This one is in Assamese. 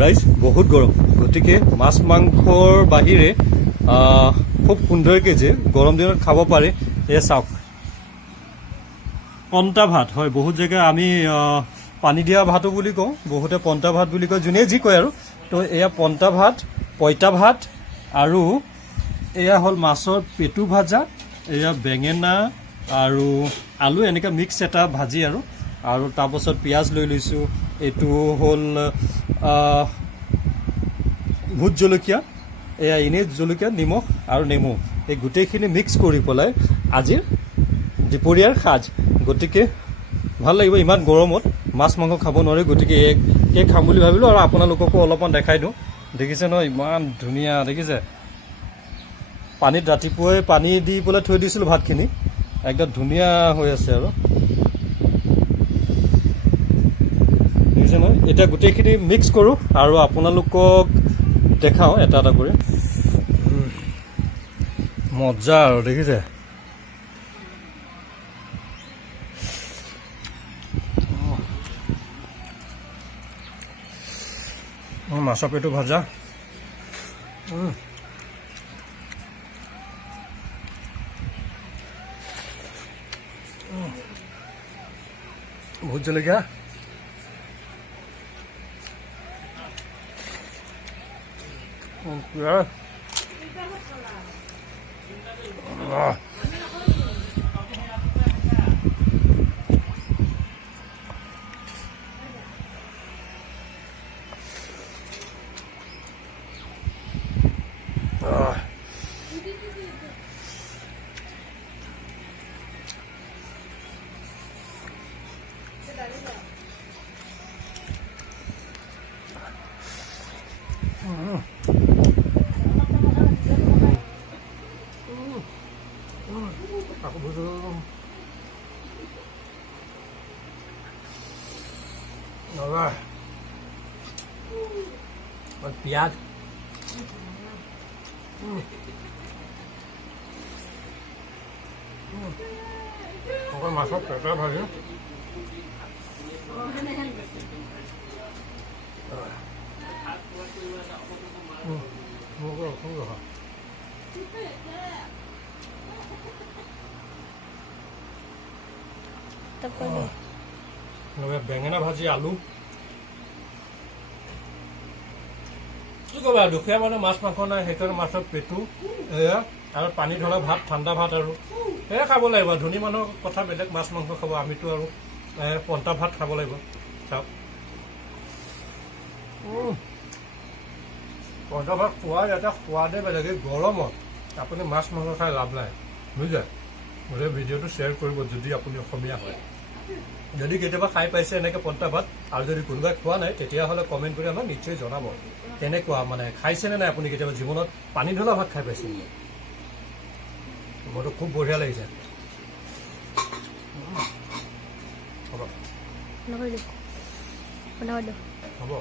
ৰাইজ বহুত গৰম, গতিকে মাছ মাংসৰ বাহিৰে খুব সুন্দৰকৈ যে গৰম দিনত খাব পাৰে। এয়া চাওক, পন্তা ভাত হয়, বহুত জেগাত আমি পানী দিয়া ভাতো বুলি কওঁ, বহুতে পন্তা ভাত বুলি কয়, যোনে যি কয় আৰু। তো এয়া পন্তা ভাত, পঁইতা ভাত, আৰু এয়া হ'ল মাছৰ পেটু ভাজা, এয়া বেঙেনা আৰু আলু এনেকৈ মিক্স এটা ভাজি আৰু তাৰপাছত পিঁয়াজ লৈ লৈছোঁ। এইটো হ'ল ভোট জলকীয়া, এয়া এনেই জলকীয়া, নিমখ আৰু নেমু, এই গোটেইখিনি মিক্স কৰি পেলাই আজিৰ দুপৰীয়াৰ সাজ। গতিকে ভাল লাগিব, ইমান গৰমত মাছ মাংস খাব নোৱাৰি, গতিকে কেক খাম বুলি ভাবিলোঁ আৰু আপোনালোককো অলপমান দেখাই দিওঁ। দেখিছে নহয়, ইমান ধুনীয়া দেখিছে। পানীত ৰাতিপুৱাই পানী দি পেলাই থৈ দিছিলোঁ ভাতখিনি, একদম ধুনীয়া হৈ আছে আৰু দেখিছে নহয়। এতিয়া গোটেইখিনি মিক্স কৰোঁ আৰু আপোনালোকক দেখাওঁ এটা এটা কৰি। মজা আৰু দেখিছে। মাছৰ পেটু ভাজা, ভোট জলকীয়া, পিঁয়াজ, মাছৰ পেটা ভাজি, বেঙেনা ভাজি, আলু। কি ক'বা, দুখীয়া মানে মাছ মাংস নাই, সেইকাৰণে মাছৰ পেটু এয়া আৰু পানী ধৰা ভাত, ঠাণ্ডা ভাত, আৰু সেয়া খাব লাগিব। ধনী মানুহৰ কথা বেলেগ, মাছ মাংস খাব, আমিতো আৰু পন্তা ভাত খাব লাগিব। চাওক, পন্তা ভাত খোৱাৰ এটা সোৱাদে বেলেগ। গৰমত আপুনি মাছ মাংস খাই লাভ নাই, বুজিছে। গতিকে ভিডিঅ'টো শ্বেয়াৰ কৰিব যদি আপুনি অসমীয়া হয়। যদি কেতিয়াবা খাই পাইছে এনেকৈ পন্তা ভাত, আৰু যদি কোনোবাই খোৱা নাই, তেতিয়াহ'লে কমেণ্ট কৰি আমাক নিশ্চয় জনাব, কেনেকুৱা মানে খাইছেনে নাই আপুনি কেতিয়াবা জীৱনত পানী ঢলা ভাত খাই পাইছে নেকি? মোৰতো খুব বঢ়িয়া লাগিছে। হ'ব।